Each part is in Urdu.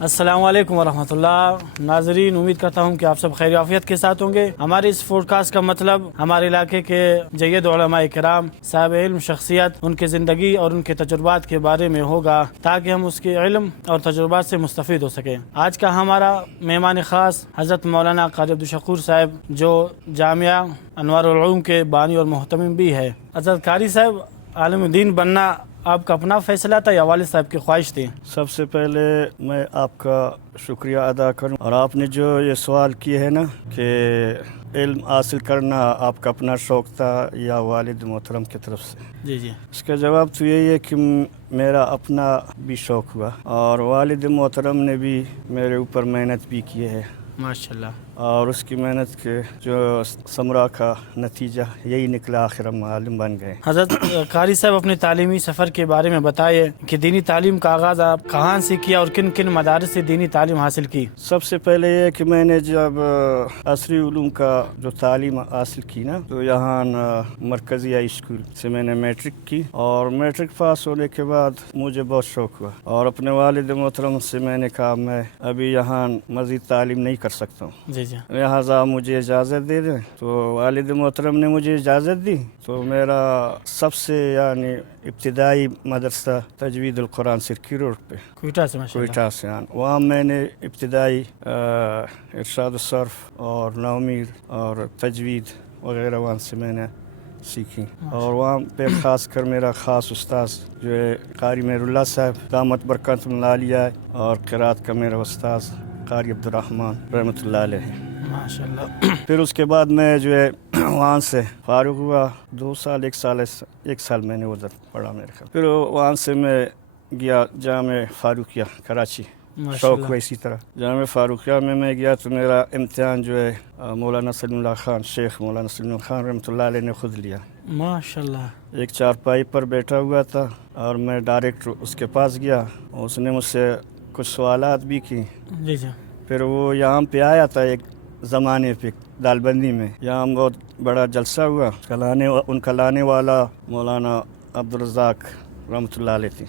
السلام علیکم ورحمۃ اللہ ناظرین، امید کرتا ہوں کہ آپ سب خیر عافیت کے ساتھ ہوں گے۔ ہمارے اس پوڈ کاسٹ کا مطلب ہمارے علاقے کے جید علماء کرام، صاحب علم شخصیت، ان کی زندگی اور ان کے تجربات کے بارے میں ہوگا تاکہ ہم اس کے علم اور تجربات سے مستفید ہو سکیں۔ آج کا ہمارا مہمان خاص حضرت مولانا قاری عبدالشکور صاحب، جو جامعہ انوار العلوم کے بانی اور محتمم بھی ہے۔ حضرت قاری صاحب، عالم دین بننا آپ کا اپنا فیصلہ تھا یا والد صاحب کی خواہش تھی؟ سب سے پہلے میں آپ کا شکریہ ادا کروں، اور آپ نے جو یہ سوال کیے ہے نا کہ علم حاصل کرنا آپ کا اپنا شوق تھا یا والد محترم کی طرف سے، جی اس کا جواب تو یہی ہے کہ میرا اپنا بھی شوق ہوا، اور والد محترم نے بھی میرے اوپر محنت بھی کی ہے، ماشاءاللہ، اور اس کی محنت کے جو ثمرہ کا نتیجہ یہی نکلا، آخر ہم عالم بن گئے۔ حضرت قاری صاحب، اپنے تعلیمی سفر کے بارے میں بتائیے کہ دینی تعلیم کا آغاز آپ کہاں سے کیا اور کن کن مدارس سے دینی تعلیم حاصل کی؟ سب سے پہلے یہ کہ میں نے جب عصری علوم کا جو تعلیم حاصل کی نا، تو یہاں مرکزی ہائی اسکول سے میں نے میٹرک کی، اور میٹرک پاس ہونے کے بعد مجھے بہت شوق ہوا، اور اپنے والد محترم سے میں نے کہا میں ابھی یہاں مزید تعلیم نہیں کر سکتا ہوں، جی جی، لہٰذا مجھے اجازت دے دیں۔ تو والد محترم نے مجھے اجازت دی، تو میرا سب سے ابتدائی مدرسہ تجوید القرآن سرکی روڈ پہ کوئٹہ سے، ماشاءاللہ، کوئٹہ سے وہاں میں نے ابتدائی ارشاد الصرف اور نومیر اور تجوید وغیرہ وہاں سے میں نے سیکھی، اور وہاں پہ خاص کر میرا خاص استاذ جو ہے قاری مہر اللہ صاحب دامت برکات اللہ علیہ، اور قرات کا میرا استاذ قاری عبدالرحمن رحمۃ اللہ علیہ۔ ماشاءاللہ، پھر اس کے بعد میں جو ہے وہاں سے فارغ ہوا، 2 سال 1 سال میں نے ادھر پڑھا میرے خیال۔ پھر وہاں سے میں گیا جامع فاروقیہ کراچی، شوق ہوا اسی طرح جامع فاروقیہ میں گیا، تو میرا امتحان جو ہے مولانا سلیم اللہ خان، شیخ مولانا سلیم اللہ خان رحمۃ اللہ علیہ نے خود لیا۔ ماشاءاللہ، ایک چارپائی پر بیٹھا ہوا تھا، اور میں ڈائریکٹ اس کے پاس گیا، اس نے مجھ سے کچھ سوالات بھی کی۔ جی جی، پھر وہ یہاں پہ آیا تھا ایک زمانے پہ دالبندی میں، یہاں بہت بڑا جلسہ ہوا، ان کا لانے والا مولانا عبدالرزاق رحمۃ اللہ علیہ تھی،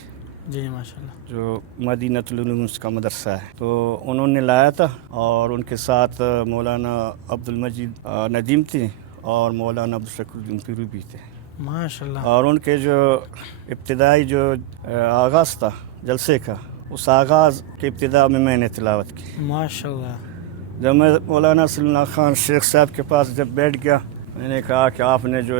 جی ماشاءاللہ، جو مدینہ العلوم کا مدرسہ ہے، تو انہوں نے لایا تھا، اور ان کے ساتھ مولانا عبدالمجید ندیم تھی، اور مولانا عبدالشکور الدین پیرو بھی تھے، ماشاءاللہ، اور ان کے جو ابتدائی جو آغاز تھا جلسے کا، اس آغاز کے ابتدا میں نے تلاوت کی۔ ماشاءاللہ، جب میں مولانا سلیم اللہ خان شیخ صاحب کے پاس جب بیٹھ گیا، میں نے کہا کہ آپ نے جو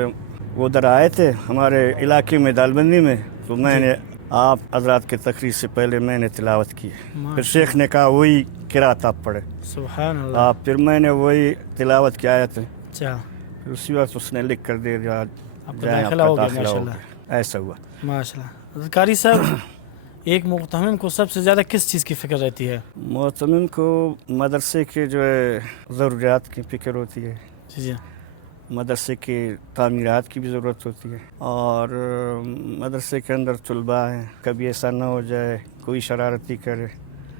وہ ادھر آئے تھے ہمارے علاقے میں دالبندی میں، تو میں نے آپ حضرات کے تقریر سے پہلے میں نے تلاوت کی۔ پھر شیخ نے کہا وہی قرات آپ پڑھے، سبحان اللہ، پھر میں نے وہی تلاوت کی آیت، اچھا، پھر اسی وقت اس نے لکھ کر دے دیا، آپ کا داخلہ ہو گیا، ماشاءاللہ، ایسا ہوا۔ ماشاءاللہ۔ حضرت قاری صاحب، ایک محتمم کو سب سے زیادہ کس چیز کی فکر رہتی ہے؟ محتمم کو مدرسے کے جو ہے ضروریات کی فکر ہوتی ہے، جی جی، مدرسے کے تعمیرات کی بھی ضرورت ہوتی ہے، اور مدرسے کے اندر طلباء ہیں، کبھی ایسا نہ ہو جائے کوئی شرارتی کرے،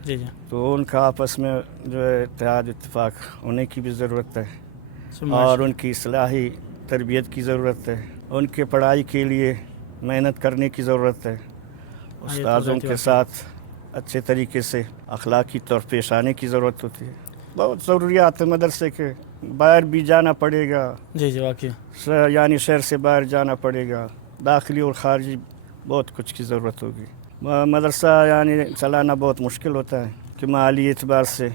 جی جی، تو ان کا آپس میں جو ہے اتحاد اتفاق ہونے کی بھی ضرورت ہے، اور ان کی اصلاحی تربیت کی ضرورت ہے، ان کے پڑھائی کے لیے محنت کرنے کی ضرورت ہے، استاذوں کے ساتھ اچھے طریقے سے اخلاقی طور پیش آنے کی ضرورت ہوتی ہے، بہت ضروریات ہیں مدرسے کے، باہر بھی جانا پڑے گا، جی جی، واقعی، یعنی شہر سے باہر جانا پڑے گا، داخلی اور خارجی بہت کچھ کی ضرورت ہوگی۔ مدرسہ یعنی چلانا بہت مشکل ہوتا ہے، کہ مالی اعتبار سے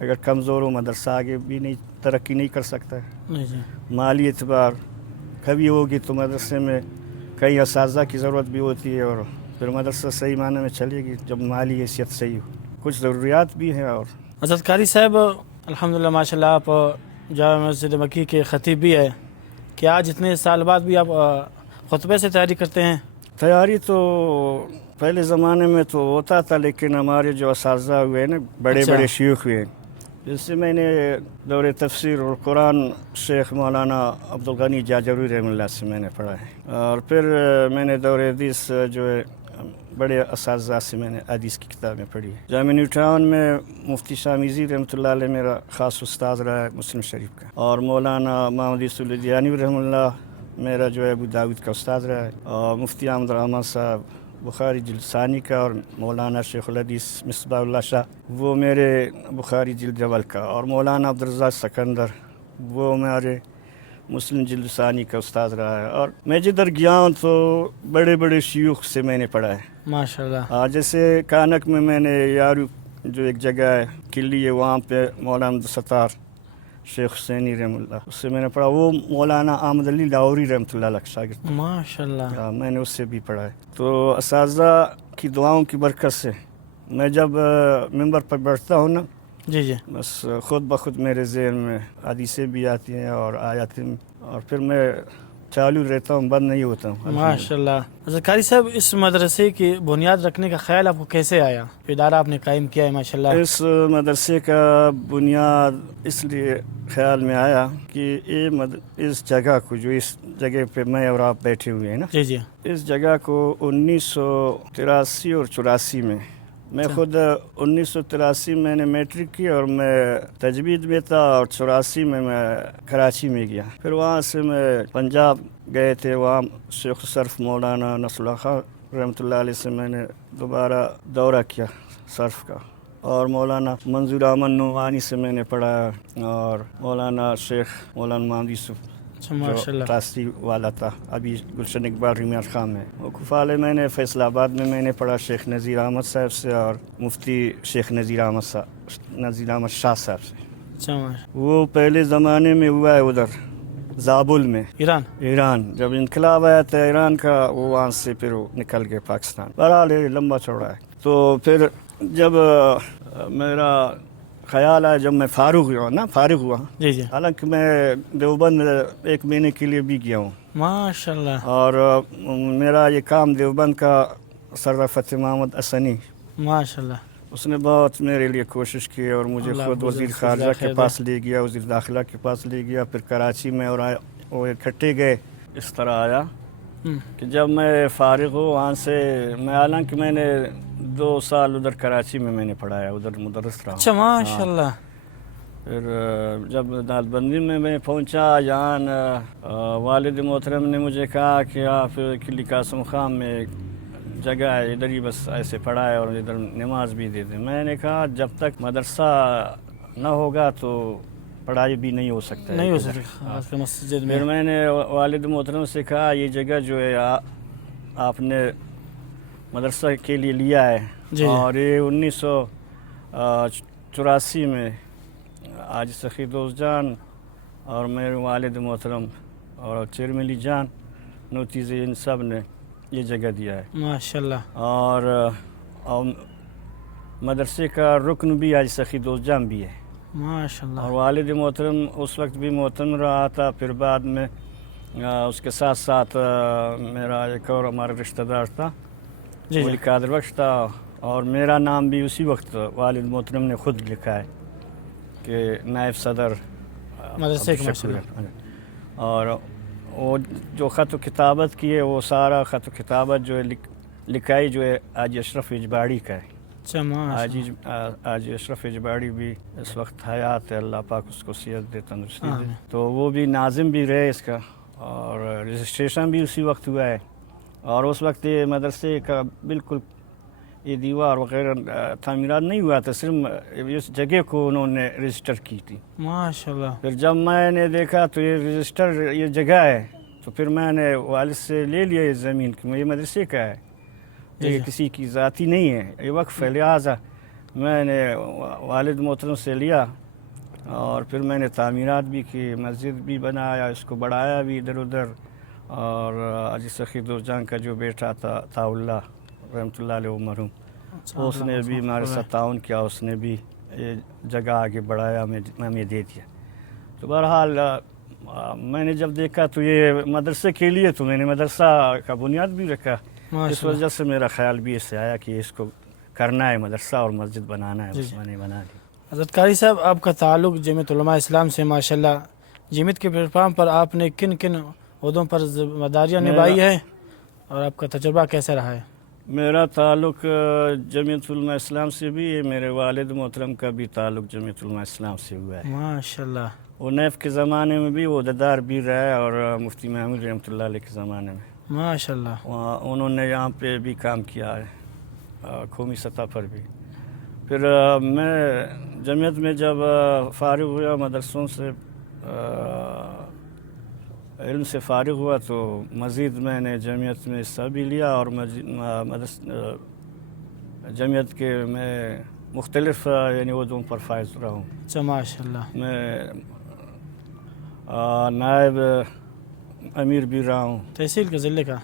اگر کمزور ہو مدرسہ آگے بھی نہیں ترقی نہیں کر سکتا ہے، جی جی، مالی اعتبار کبھی ہوگی تو مدرسے میں کئی اساتذہ کی ضرورت بھی ہوتی ہے، اور پھر مدرسہ صحیح معنی میں چلے گی جب مالی حیثیت صحیح ہو، کچھ ضروریات بھی ہیں۔ اور حضرت قاری صاحب، الحمدللہ ماشاءاللہ آپ جامع مسجد مکی کے خطیب بھی ہے، کہ آج اتنے سال بعد بھی آپ خطبے سے تیاری کرتے ہیں؟ تیاری تو پہلے زمانے میں تو ہوتا تھا، لیکن ہمارے جو اساتذہ ہوئے نا، بڑے بڑے شیوخ ہوئے، جیسے میں نے دور تفسیر اور قرآن شیخ مولانا عبدالغنی جاجروی رحمۃ اللہ سے میں نے پڑھا ہے، اور پھر میں نے دور حدیث جو ہے بڑے اساتذہ سے میں نے حدیث کی کتابیں پڑھی ہے۔ جامعہ نیو ٹاؤن میں مفتی شامیزی رحمۃ اللہ علیہ میرا خاص استاذ رہا ہے مسلم شریف کا، اور مولانا محمد یوسف الدیانی رحمۃ اللہ میرا جو ہے ابو داود کا استاد رہا ہے، اور مفتی احمد الرحمن صاحب بخاری جلد ثانی کا، اور مولانا شیخ الحدیث مصباح اللہ شاہ وہ میرے بخاری جلد اول کا، اور مولانا عبدالرزاق سکندر وہ ہمارے مسلم جلد ثانی کا استاد رہا ہے. اور میں جدھر گیا ہوں تو بڑے بڑے شیوخ سے میں نے پڑھا ہے. ماشاء اللہ. جیسے کانک میں نے یارو جو ایک جگہ ہے قلی ہے، وہاں پہ مولانا عبدالستار شیخ حسینی رحم اللہ اس سے میں نے پڑھا. وہ مولانا احمد علی لاہوری رحمۃ اللہ علیہ شاگرد. ماشاء اللہ. میں نے اس سے بھی پڑھا ہے. تو اساتذہ کی دعاؤں کی برکت سے میں جب ممبر پر بیٹھتا ہوں نا، جی جی، بس خود بخود میرے ذہن میں حدیثیں بھی آتی ہیں اور آیاتیں، اور پھر میں چالو رہتا ہوں، بند نہیں ہوتا ہوں. ماشاء اللہ. حضرت قاری صاحب، اس مدرسے کی بنیاد رکھنے کا خیال آپ کو کیسے آیا؟ ادارہ آپ نے قائم کیا ہے ماشاء اللہ. اس مدرسے کا بنیاد اس لیے خیال میں آیا کہ اس جگہ کو، جو اس جگہ پہ میں اور آپ بیٹھے ہوئے ہیں نا، جی جی، اس جگہ کو 1983 اور 84 میں خود 1983 میں نے میٹرک کی اور میں تجوید میں تھا، اور 84 میں کراچی میں گیا. پھر وہاں سے میں پنجاب گئے تھے، وہاں شیخ صرف مولانا نصر اللہ خان رحمۃ اللہ علیہ سے میں نے دوبارہ دورہ کیا صرف کا، اور مولانا منظور احمد نعمانی سے میں نے پڑھا، اور مولانا شیخ مولانا محمد یوسف ماشاء اللہ. تاسی والا تھا، ابھی گلشن اقبال ریمیار خان میں. وہ کفالے میں نے فیصل آباد میں نے پڑھا شیخ نذیر احمد صاحب سے، اور مفتی شیخ نذیر احمد شاہ صاحب سے. اچھا. وہ پہلے زمانے میں ہوا ہے ادھر زابل میں، ایران. جب انقلاب آیا تھا ایران کا، وہ وہاں سے پھر وہ نکل گئے پاکستان. بہرحال لمبا چوڑا ہے. تو پھر جب میرا خیال آیا، جب میں فارغ ہوا جی جی، حالانکہ میں دیوبند 1 مہینے کے لیے بھی گیا ہوں. ماشاء اللہ. اور میرا یہ کام دیوبند کا سردار فتح محمد حسنی، ماشاء اللہ، اس نے بہت میرے لیے کوشش کی، اور مجھے خود وزیر خارجہ کے پاس لے گیا، وزیر داخلہ کے پاس لے گیا، پھر کراچی میں، اور وہ اکٹھے گئے. اس طرح آیا کہ جب میں فارغ ہوں وہاں سے، میں حالانکہ میں نے 2 سال ادھر کراچی میں نے پڑھایا، ادھر مدرس رہا. اچھا ماشاء اللہ. پھر جب نالبندی میں پہنچا، یہاں والد محترم نے مجھے کہا کہ آپ قلی قاسم خان میں ایک جگہ ہے، ادھر ہی بس ایسے پڑھائے اور ادھر نماز بھی دے دیں. میں نے کہا جب تک مدرسہ نہ ہوگا تو پڑھائی بھی نہیں ہو سکتا ہے. نہیں ہو سکتا مسجد میں. پھر میں نے والد محترم سے کہا یہ جگہ جو ہے آپ نے مدرسہ کے لیے لیا ہے، اور یہ 1984 میں آج سخی دوست جان اور میرے والد محترم اور چیرملی جان نوتیز، ان سب نے یہ جگہ دیا ہے ماشاء اللہ. اور مدرسے کا رکن بھی آج سخی دوست جان بھی ہے ماشاء اللہ. اور والد محترم اس وقت بھی محترم رہا تھا. پھر بعد میں اس کے ساتھ ساتھ میرا ایک اور ہمارا رشتہ دار تھا، ولی قادر بخش تھا، اور میرا نام بھی اسی وقت والد محترم نے خود لکھا ہے کہ نائب صدر مدرسے کے. اور وہ جو خط و کتابت کی ہے، وہ سارا خط و کتابت جو ہے لکھائی جو ہے آج اشرف اجباڑی کا ہے. آج اشرف اجباڑی بھی اس وقت حیات ہے، اللہ پاک اس کو صحت دے، تندرستی دے. تو وہ بھی ناظم بھی رہے اس کا، اور رجسٹریشن بھی اسی وقت ہوا ہے. اور اس وقت یہ مدرسے کا بالکل یہ دیوار وغیرہ تعمیرات نہیں ہوا تھا، صرف اس جگہ کو انہوں نے رجسٹر کی تھی. ماشاء اللہ. پھر جب میں نے دیکھا تو یہ رجسٹر یہ جگہ ہے، تو پھر میں نے والد سے لے لیا یہ زمین کہ یہ مدرسے کا ہے، یہ کسی کی ذاتی نہیں ہے، یہ وقف ہے. لہٰذا میں نے والد محترم سے لیا، اور پھر میں نے تعمیرات بھی کی، مسجد بھی بنایا، اس کو بڑھایا بھی ادھر ادھر. اور عجی سخی دوست جان کا جو بیٹا تھا طاء اللہ رحمۃ اللہ علیہ مرحوم، اس نے بھی ہمارے ساتھ تعاون کیا، اس نے بھی یہ جگہ آگے بڑھایا، ہمیں دے دیا. تو بہرحال میں نے جب دیکھا تو یہ مدرسے کے لیے تو میں نے مدرسہ کا بنیاد بھی رکھا. اس وجہ سے میرا خیال بھی اس سے آیا کہ اس کو کرنا ہے، مدرسہ اور مسجد بنانا ہے. بس میں نے بنا دی. حضرت قاری صاحب، آپ کا تعلق جمعیت علماء اسلام سے ماشاءاللہ، جمعیت کے پلیٹ فارم پر آپ نے کن عہدوں پر ذمہ داریاں نبھائی ہے، اور آپ کا تجربہ کیسا رہا ہے؟ میرا تعلق جمعیت علماء اسلام سے بھی ہے، میرے والد محترم کا بھی تعلق جمعیت علماء اسلام سے ہوا ہے ماشاءاللہ. وہ نیف کے زمانے میں بھی عہدیدار بھی رہا ہے، اور مفتی محمود رحمۃ اللہ علیہ کے زمانے میں. ماشاء اللہ. وہاں انہوں نے یہاں پہ بھی کام کیا ہے قومی سطح پر بھی. پھر میں جمعیت میں جب فارغ ہوا مدرسوں سے علم سے فارغ ہوا تو مزید میں نے جمعیت میں حصہ بھی لیا اور جمعیت کے میں مختلف یعنی عہدوں پر فائز رہا ہوں. اچھا ماشاء اللہ. میں نائب امیر بھی رہا ہوں تحصیل کا ضلع کا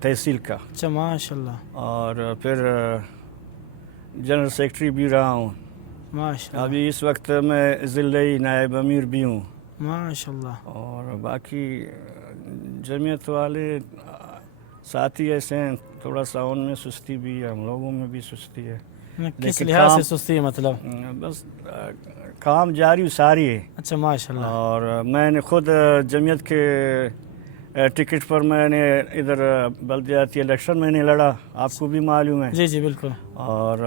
تحصیل کا. اچھا ماشاء اللہ. اور پھر جنرل سیکرٹری بھی رہا ہوں. ماشاء اللہ. ابھی اس وقت میں ضلعی نائب امیر بھی ہوں. ماشاء اللہ. اور باقی جمعیت والے ساتھی ایسے ہیں تھوڑا سا ان میں سستی بھی ہے, ہم لوگوں میں بھی سستی ہے. کس لحاظ سے سستی ہے مطلب؟ بس کام جاری ساری ہے. اچھا ماشاء اللہ. اور میں نے خود جمعیت کے ٹکٹ پر میں نے ادھر بلدیاتی الیکشن میں نے لڑا, آپ کو بھی معلوم ہے. جی جی بالکل. اور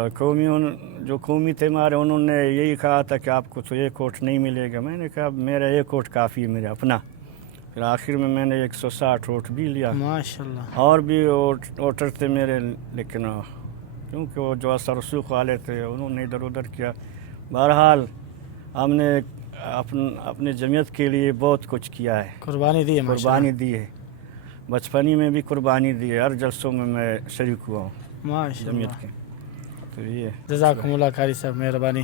جو قومی تھے ہمارے انہوں نے یہی کہا تھا کہ آپ کو تو ایک ووٹ نہیں ملے گا. میں نے کہا میرا ایک ووٹ کافی ہے میرا اپنا. پھر آخر میں نے 160 ووٹ بھی لیا. ماشاء اللہ. اور بھی ووٹر تھے میرے, لیکن کیونکہ وہ جو اثر رسوخ والے تھے انہوں نے ادھر ادھر کیا. بہرحال ہم نے اپنے جمعیت کے لیے بہت کچھ کیا ہے, قربانی دی ہے. قربانی دی ہے, بچپنی میں بھی قربانی دی ہے, ہر جلسوں میں شریک ہوا ہوں ماشاء جمعیت اللہ. کے. تو یہ جزاکم اللہ قاری صاحب, مہربانی.